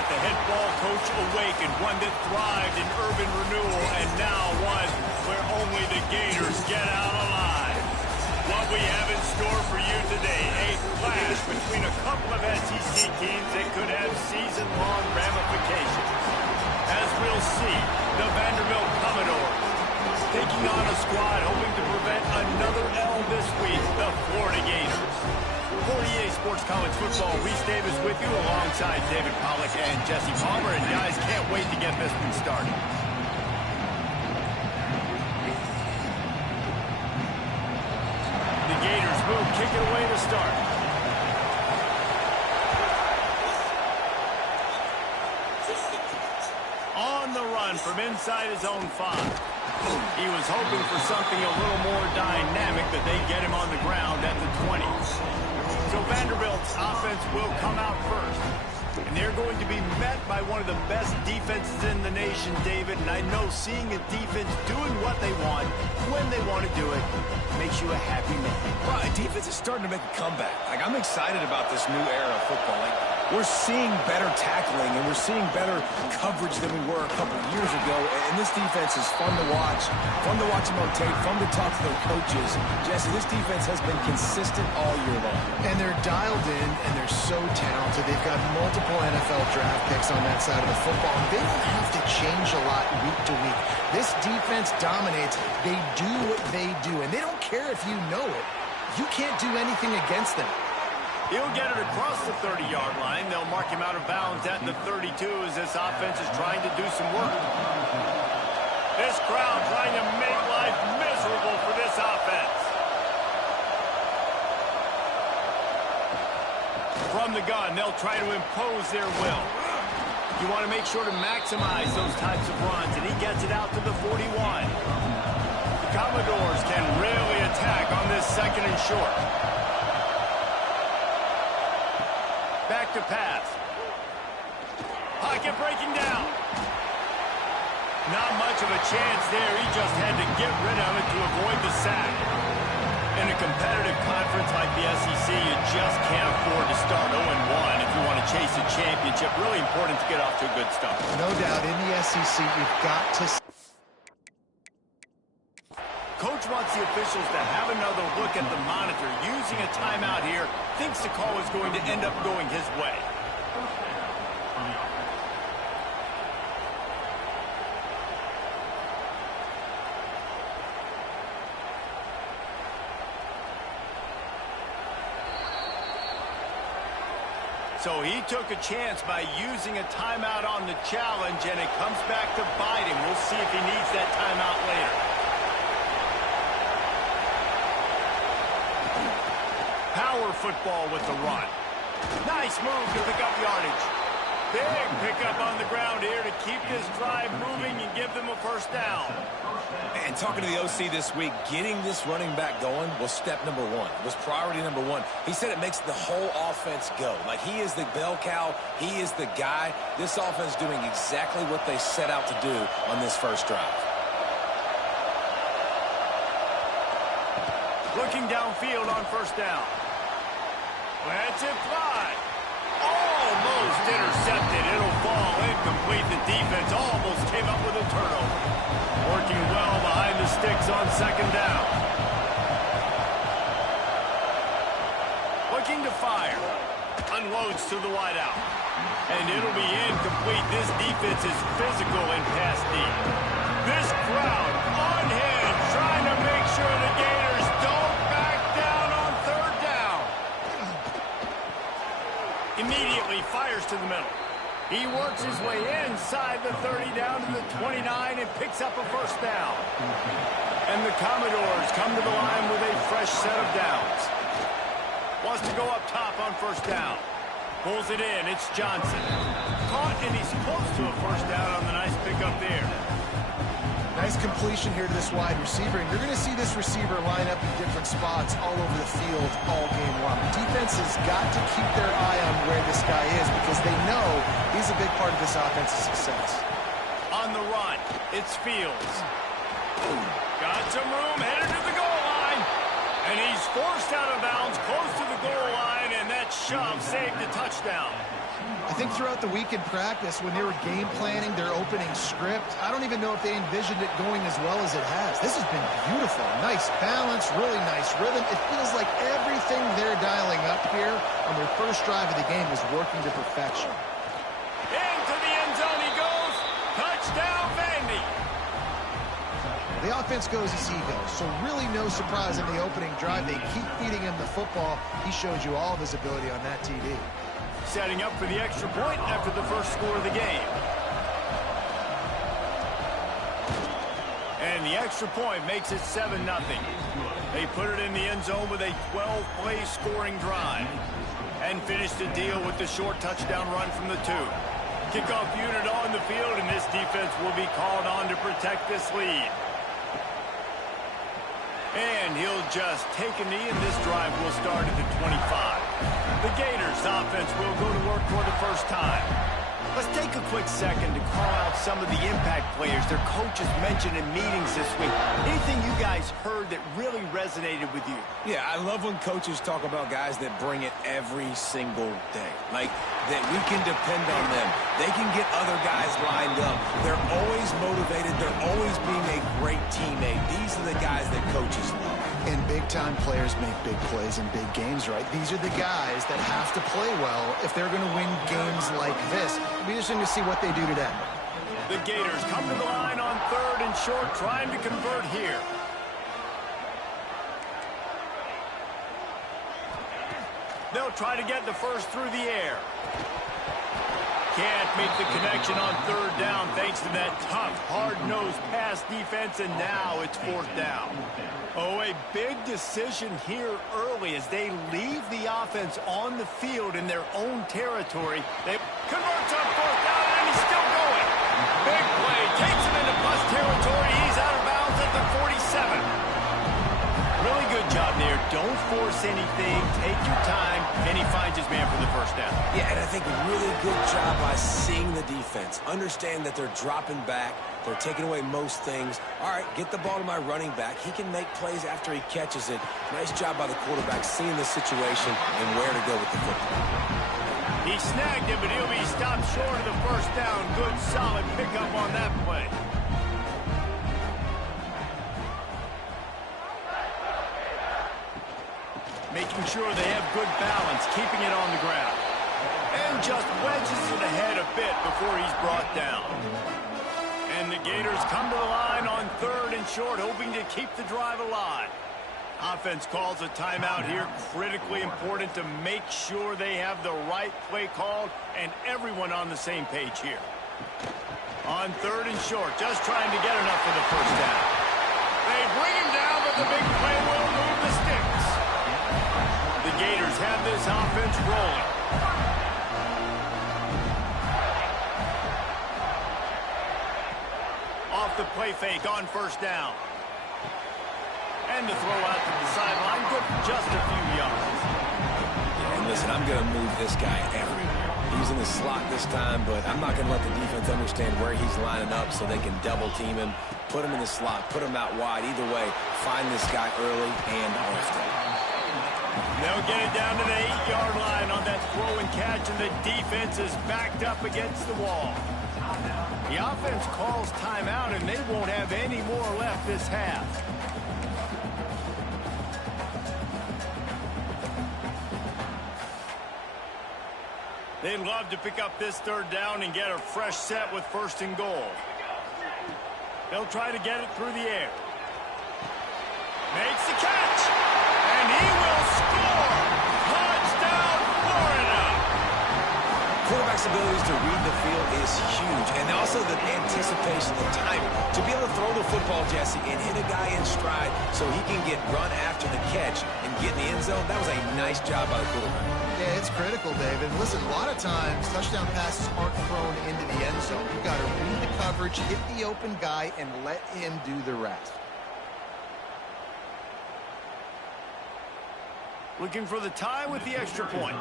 that the head ball coach awakened, one that thrived in urban renewal, and now one where only the Gators get out alive. What we have in store for you today, a clash between a couple of SEC teams that could have season-long ramifications. As we'll see, the Vanderbilt Commodores taking on a squad hoping to prevent another L this week, the Florida Gators. For EA Sports College Football, Reese Davis with you alongside David Pollack and Jesse Palmer. And guys, can't wait to get this one started. The Gators will kick it away to start. On the run from inside his own 5. He was hoping for something a little more dynamic, that they get him on the ground at the 20. So Vanderbilt's offense will come out first. And they're going to be met by one of the best defenses in the nation, David. And I know seeing a defense doing what they want, when they want to do it, makes you a happy man. Right, defense is starting to make a comeback. Like, I'm excited about this new era of football. Like, we're seeing better tackling, and we're seeing better coverage than we were a couple of years ago. And this defense is fun to watch them on tape, fun to talk to their coaches. Jesse, this defense has been consistent all year long. And they're dialed in, and they're so talented. They've got multiple NFL draft picks on that side of the football. And they don't have to change a lot week to week. This defense dominates. They do what they do, and they don't care if you know it. You can't do anything against them. He'll get it across the 30-yard line. They'll mark him out of bounds at the 32 as this offense is trying to do some work. This crowd trying to make life miserable for this offense. From the gun, they'll try to impose their will. You want to make sure to maximize those types of runs, and he gets it out to the 41. The Commodores can really attack on this second and short. Back to pass. Pocket breaking down. Not much of a chance there. He just had to get rid of it to avoid the sack. In a competitive conference like the SEC, you just can't afford to start 0-1 if you want to chase a championship. Really important to get off to a good start. No doubt, in the SEC, you've got to... Coach wants the officials to have another look at the monitor. Using a timeout here, thinks the call is going to end up going his way. So he took a chance by using a timeout on the challenge, and it comes back to bite him. We'll see if he needs that timeout later. Power football with the run. Nice move to pick up yardage. Big pickup on the ground here to keep this drive moving and give them a first down. And talking to the OC this week, getting this running back going was step number one. Was priority number one. He said it makes the whole offense go. Like, he is the bell cow. He is the guy. This offense doing exactly what they set out to do on this first drive. Looking downfield on first down. Lets it fly. Almost intercepted. It'll fall incomplete. The defense almost came up with a turnover. Working well behind the sticks on second down. Looking to fire. Unloads to the wideout. And it'll be incomplete. This defense is physical and pass deep. This crowd on hand trying to make sure the Gators don't back down on third down. Immediately fires to the middle. He works his way inside the 30 down to the 29 and picks up a first down. And the Commodores come to the line with a fresh set of downs. Wants to go up top on first down. Pulls it in. It's Johnson. Caught, and he's close to a first down on the nice pickup there. Nice completion here to this wide receiver, and you're going to see this receiver line up in different spots all over the field all game long. Defense has got to keep their eye on where this guy is because they know he's a big part of this offense's success. On the run, it's Fields. Got some room, headed to the goal line. And he's forced out of bounds, close to the goal line, and that shove saved a touchdown. I think throughout the week in practice, when they were game planning their opening script, I don't even know if they envisioned it going as well as it has. This has been beautiful. Nice balance, really nice rhythm. It feels like everything they're dialing up here on their first drive of the game is working to perfection. Into the end zone he goes. Touchdown, Vandy. The offense goes as he goes, so really no surprise in the opening drive. They keep feeding him the football. He shows you all of his ability on that TD. Setting up for the extra point after the first score of the game. And the extra point makes it 7-0. They put it in the end zone with a 12-play scoring drive. And finish the deal with the short touchdown run from the 2. Kickoff unit on the field, and this defense will be called on to protect this lead. And he'll just take a knee, and this drive will start at the 25. The Gators offense will go to work for the first time. Let's take a quick second to call out some of the impact players their coaches mentioned in meetings this week. Anything you guys heard that really resonated with you? Yeah, I love when coaches talk about guys that bring it every single day. Like, that we can depend on them. They can get other guys lined up. They're always motivated. They're always being a great teammate. These are the guys that coaches love. And big-time players make big plays in big games, right? These are the guys that have to play well if they're going to win games like this. It'll be interesting to see what they do today. The Gators come to the line on 3rd and short, trying to convert here. They'll try to get the first through the air. Can't make the connection on 3rd down thanks to that tough, hard-nosed pass defense, and now it's 4th down. Oh, a big decision here early as they leave the offense on the field in their own territory. They converts on 4th down, and he's still going. Big play, takes him into plus territory. He's out of bounds at the 47. Really good job there. Don't force anything. Take your time. And he finds his man for the first down. Yeah, and I think a really good job by seeing the defense. Understand that they're dropping back. They're taking away most things. All right, get the ball to my running back. He can make plays after he catches it. Nice job by the quarterback seeing the situation and where to go with the football. He snagged him, but he'll be stopped short of the first down. Good, solid pickup on that play. Making sure they have good balance, keeping it on the ground. And just wedges it ahead a bit before he's brought down. And the Gators come to the line on 3rd and short, hoping to keep the drive alive. Offense calls a timeout here, critically important to make sure they have the right play called and everyone on the same page here. On 3rd and short, just trying to get enough for the first down. They bring him down, but the big play will move the sticks. The Gators have this offense rolling. Off the play fake on 1st down. And the throw out to the sideline, good for just a few yards. Yeah, and listen, I'm going to move this guy everywhere. He's in the slot this time, but I'm not going to let the defense understand where he's lining up so they can double team him, put him in the slot, put him out wide. Either way, find this guy early and often. They'll get it down to the 8-yard line on that throw and catch, and the defense is backed up against the wall. The offense calls timeout, and they won't have any more left this half. They'd love to pick up this 3rd down and get a fresh set with 1st and goal. They'll try to get it through the air. Makes the catch, and he will score. Touchdown, Florida. Quarterback's abilities to read the field is huge, and also the anticipation, the timing. To be able to throw the football, Jesse, and hit a guy in stride so he can get run after the catch and get in the end zone, that was a nice job by the quarterback. Yeah, it's critical, David. Listen, a lot of times touchdown passes aren't thrown into the end zone. You've got to read the coverage, hit the open guy, and let him do the rest. Looking for the tie with the extra point.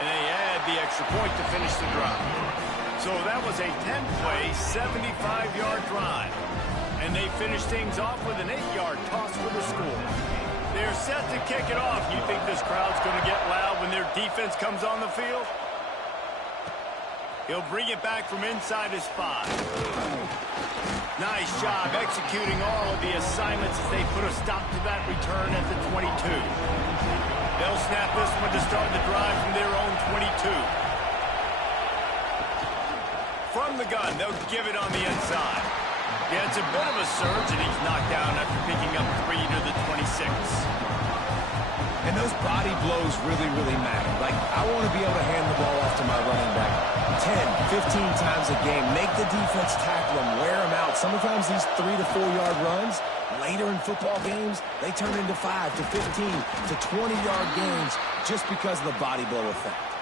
And they add the extra point to finish the drive. So that was a 10-play, 75-yard drive. And they finish things off with an 8-yard toss for the score. They're set to kick it off. You think this crowd's going to get loud when their defense comes on the field? He'll bring it back from inside his 5. Nice job executing all of the assignments as they put a stop to that return at the 22. They'll snap this one to start the drive from their own 22. From the gun, they'll give it on the inside. Yeah, it's a bit of a surge, and he's knocked down after picking up 3 to the 26. And those body blows really, really matter. Like, I want to be able to hand the ball off to my running back 10, 15 times a game. Make the defense tackle him, wear him out. Sometimes these 3 to 4 yard runs, later in football games, they turn into 5 to 15 to 20 yard gains just because of the body blow effect.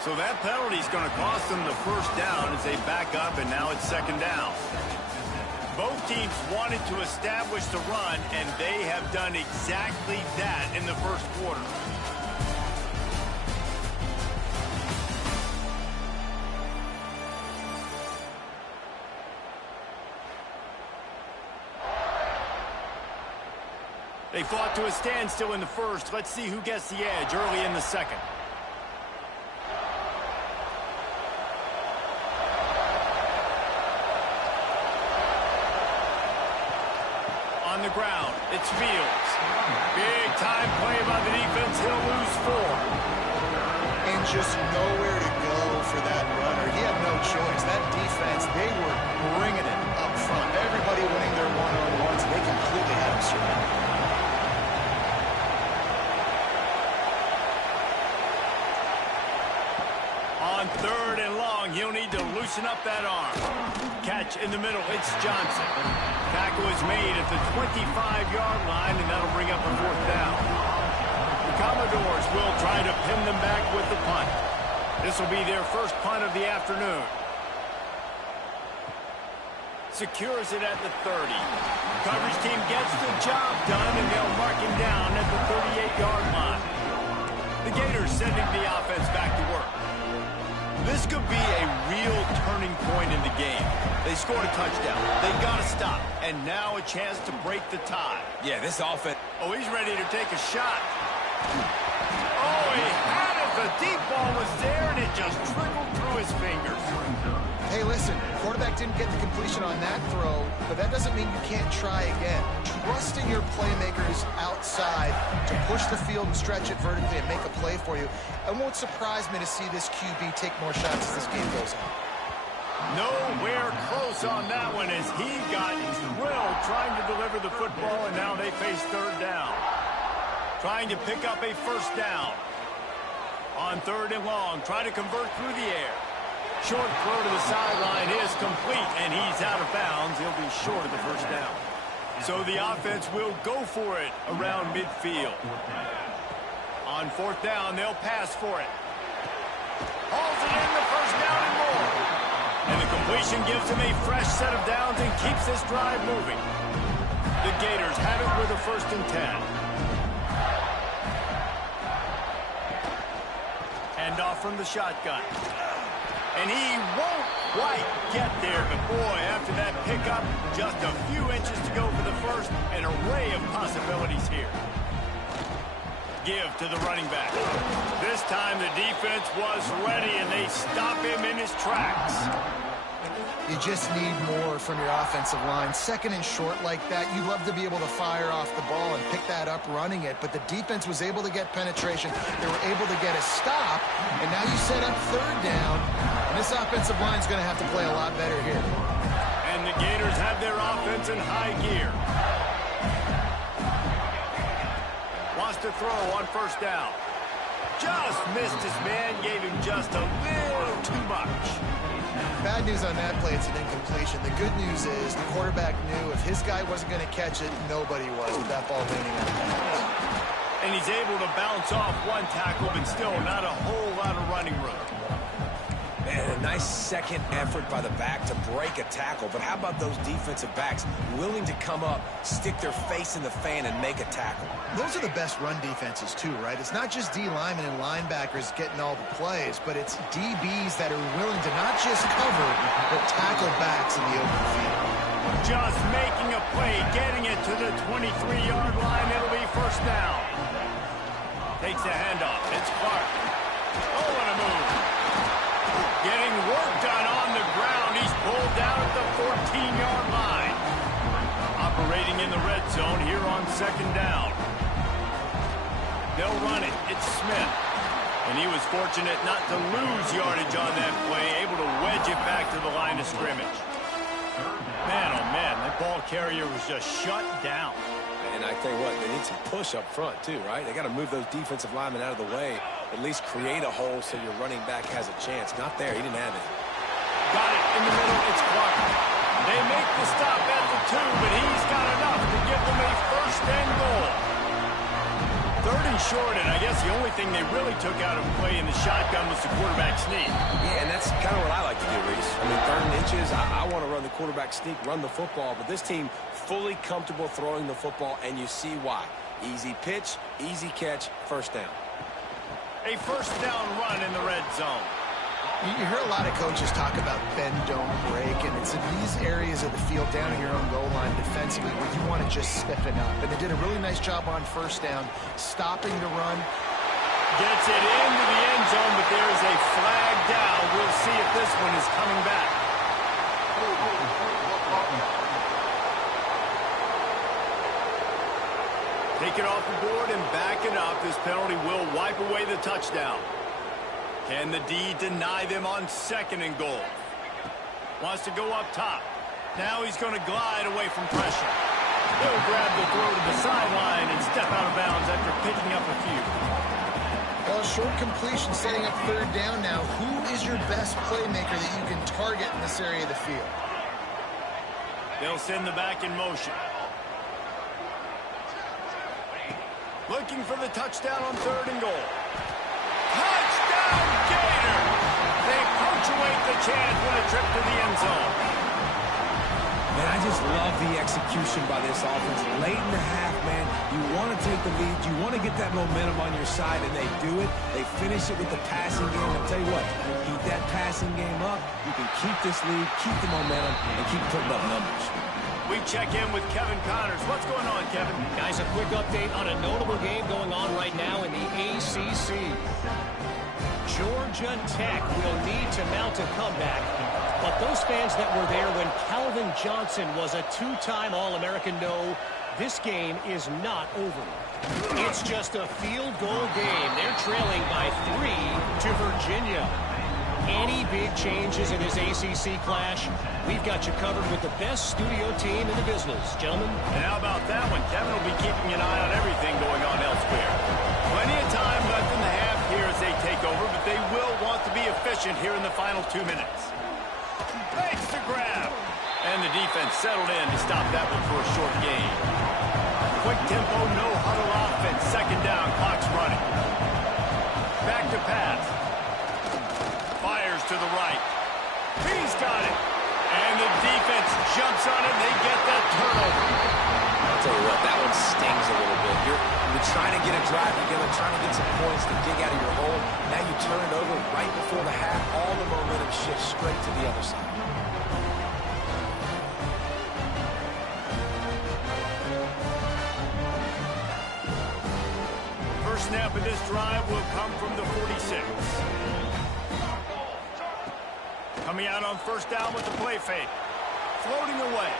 So that penalty is going to cost them the first down as they back up, and now it's second down. Both teams wanted to establish the run, and they have done exactly that in the first quarter. They fought to a standstill in the first. Let's see who gets the edge early in the second. On the ground, it's Fields. Big time play by the defense. He'll lose 4. And just nowhere to go for that runner. He had no choice. That defense, they were bringing it up front. Everybody winning their one-on-ones. They completely had him surrounded. On 3rd and long, he'll need to loosen up that arm. Catch in the middle, it's Johnson. Tackle is made at the 25-yard line, and that'll bring up a 4th down. The Commodores will try to pin them back with the punt. This will be their first punt of the afternoon. Secures it at the 30. Coverage team gets the job done, and they'll mark him down at the 38-yard line. The Gators sending the offense back to work. This could be a real turning point in the game. They scored a touchdown. They got to stop. And now a chance to break the tie. Yeah, this offense. Oh, he's ready to take a shot. Oh, he had it. The deep ball was there, and it just trickled through his fingers. Hey, listen, quarterback didn't get the completion on that throw, but that doesn't mean you can't try again. Trusting your playmakers outside to push the field and stretch it vertically and make a play for you. It won't surprise me to see this QB take more shots as this game goes on. Nowhere close on that one as he got drilled trying to deliver the football, and now they face 3rd down. Trying to pick up a 1st down. On 3rd and long, try to convert through the air. Short throw to the sideline is complete, and he's out of bounds. He'll be short of the 1st down. So the offense will go for it around midfield. On 4th down, they'll pass for it. Hauls it in, the 1st down and more. And the completion gives him a fresh set of downs and keeps this drive moving. The Gators have it with a 1st and 10. Hand off from the shotgun. And he won't quite get there, but boy, after that pickup, just a few inches to go for the 1st. An array of possibilities here. Give to the running back. This time the defense was ready, and they stop him in his tracks. You just need more from your offensive line. 2nd and short like that, you'd love to be able to fire off the ball and pick that up running it, but the defense was able to get penetration. They were able to get a stop, and now you set up 3rd down, and this offensive line is going to have to play a lot better here. And the Gators have their offense in high gear. Wants to throw on 1st down. Just missed his man, gave him just a little too much. Bad news on that play, it's an incompletion. The good news is the quarterback knew if his guy wasn't going to catch it, nobody was with that ball leaning out of bounds. And he's able to bounce off one tackle, but still not a whole lot of running room. And nice second effort by the back to break a tackle. But how about those defensive backs willing to come up, stick their face in the fan, and make a tackle? Those are the best run defenses, too, right? It's not just D linemen and linebackers getting all the plays, but it's DBs that are willing to not just cover, but tackle backs in the open field. Just making a play, getting it to the 23-yard line. It'll be first down. Takes the handoff. It's Clark. Oh, what a move. Getting work done on the ground. He's pulled down at the 14-yard line. Operating in the red zone here on second down. They'll run it. It's Smith. And he was fortunate not to lose yardage on that play, able to wedge it back to the line of scrimmage. Man, oh man, that ball carrier was just shut down. And I tell you what, they need some push up front too, right? They got to move those defensive linemen out of the way, at least create a hole so your running back has a chance. Not there, he didn't have it. Got it in the middle, it's Clark. They make the stop at the 2, but he's got enough to give them a first and goal. Third and short, and I guess the only thing they really took out of play in the shotgun was the quarterback sneak. Yeah, and that's kind of what I like to do, Reese. I mean, third and inches, I want to run the quarterback sneak, run the football, but this team fully comfortable throwing the football, and you see why. Easy pitch, easy catch, first down. A first down run in the red zone. You hear a lot of coaches talk about bend, don't break, and it's in these areas of the field down in your own goal line defensively where you want to just stiffen up. And they did a really nice job on first down, stopping the run. Gets it into the end zone, but there's a flag down. We'll see if this one is coming back. Take it off the board and back it up. This penalty will wipe away the touchdown. Can the D deny them on second and goal? Wants to go up top. Now he's going to glide away from pressure. He'll grab the throw to the sideline and step out of bounds after picking up a few. Well, short completion setting up third down now. Who is your best playmaker that you can target in this area of the field? They'll send the back in motion. Looking for the touchdown on third and goal. Touchdown, Gator! They punctuate the chance with a trip to the end zone. Man, I just love the execution by this offense. Late in the half, man, you want to take the lead. You want to get that momentum on your side, and they do it. They finish it with the passing game. I'll tell you what, keep that passing game up. You can keep this lead, keep the momentum, and keep putting up numbers. We check in with Kevin Connors. What's going on, Kevin? Guys, a quick update on a notable game going on right now in the ACC. Georgia Tech will need to mount a comeback, but those fans that were there when Calvin Johnson was a two-time All-American know this game is not over. It's just a field goal game. They're trailing by 3 to Virginia. Any big changes in this ACC clash, we've got you covered with the best studio team in the business, gentlemen. And how about that one? Kevin will be keeping an eye on everything going on elsewhere. Plenty of time left in the half here as they take over, but they will want to be efficient here in the final 2 minutes. Makes the grab. And the defense settled in to stop that one for a short gain. Quick tempo, no huddle offense. Second down, clock's running. Back to pass. Fires to the right. He's got it. And the defense jumps on it, and they get that turnover. I'll tell you what, that one stings a little bit. You're trying to get a drive together, trying to get some points to dig out of your hole. Now you turn it over right before the half. All the momentum shifts straight to the other side. First snap of this drive will come from the 46. Coming out on first down with the play fake. Floating away.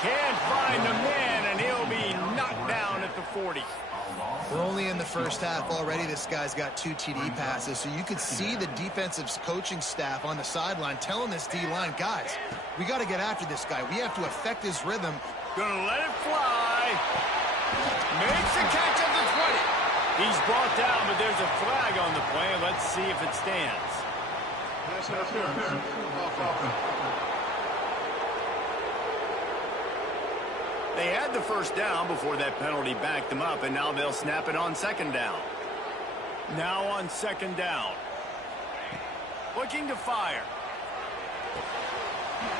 Can't find the man, and he'll be knocked down at the 40. We're only in the first half already. This guy's got 2 TD passes, so you could see the defensive coaching staff on the sideline telling this D-line, guys, we got to get after this guy. We have to affect his rhythm. Gonna let it fly. Makes the catch at the 20. He's brought down, but there's a flag on the play. Let's see if it stands. They had the first down before that penalty backed them up, and now they'll snap it on second down. Now on second down. Looking to fire.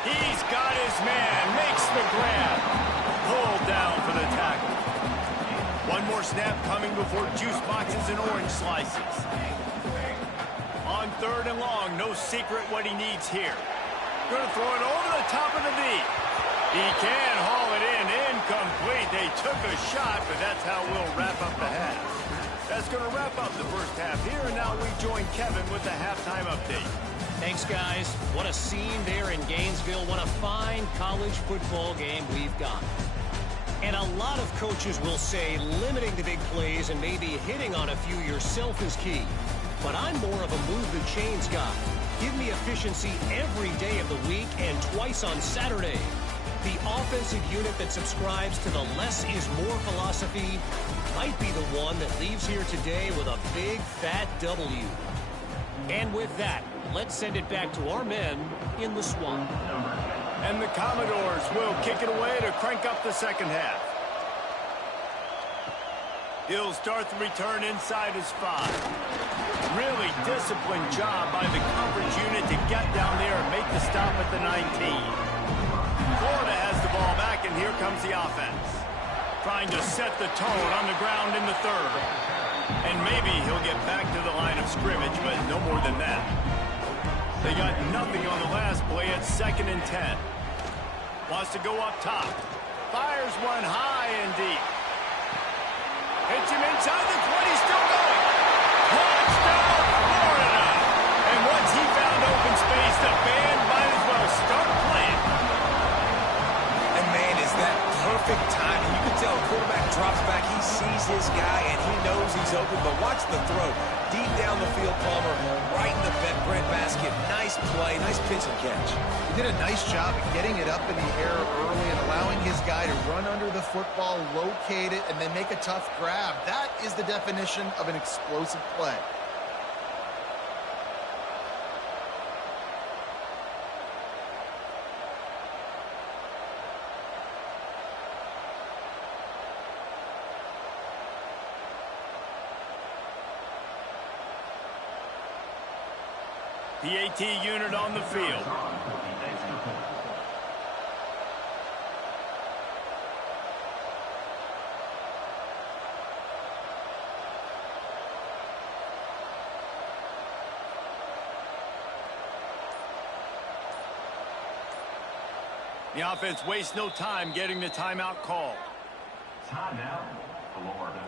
He's got his man. Makes the grab. Pulled down for the tackle. One more snap coming before juice boxes and orange slices. On 3rd and long, no secret what he needs here. Going to throw it over the top of the knee. He can haul it in. Incomplete. They took a shot, but that's how we'll wrap up the half. That's going to wrap up the first half here, and now we join Kevin with the halftime update. Thanks, guys. What a scene there in Gainesville. What a fine college football game we've got. And a lot of coaches will say limiting the big plays and maybe hitting on a few yourself is key. But I'm more of a move the chains guy. Give me efficiency every day of the week and twice on Saturday. The offensive unit that subscribes to the less is more philosophy might be the one that leaves here today with a big fat W. And with that, let's send it back to our men in the swamp. And the Commodores will kick it away to crank up the second half. He'll start the return inside his 5. Really disciplined job by the coverage unit to get down there and make the stop at the 19. Florida has the ball back, and here comes the offense. Trying to set the tone on the ground in the 3rd. And maybe he'll get back to the line of scrimmage, but no more than that. They got nothing on the last play at 2nd and 10. Wants to go up top. Fires one high and deep. Hits him inside the 20, still going. Touchdown, Florida! And once he found open space, the band might as well start playing. And man, is that perfect timing. You can tell a quarterback drops back. He sees his guy, and he knows he's open. But watch the throw. Deep down the field, Palmer, right in the breadbasket. Nice play, nice pitch and catch. He did a nice job of getting it up in the air early and allowing his guy to run under the football, locate it, and then make a tough grab. That is the definition of an explosive play. The AT unit on the field. The offense wastes no time getting the timeout called. Timeout, Florida.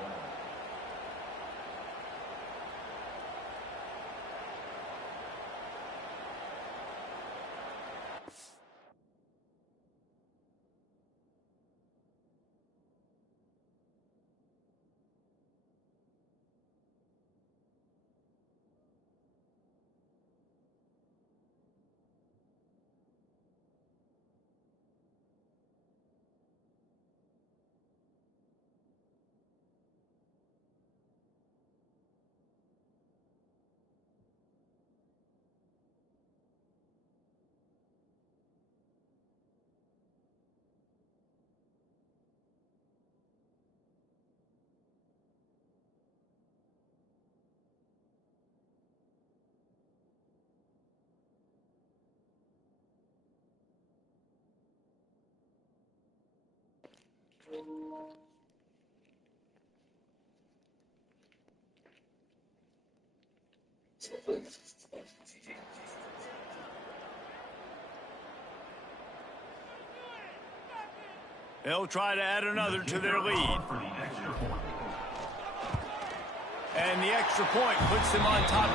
They'll try to add another to their lead. And the extra point puts them on top.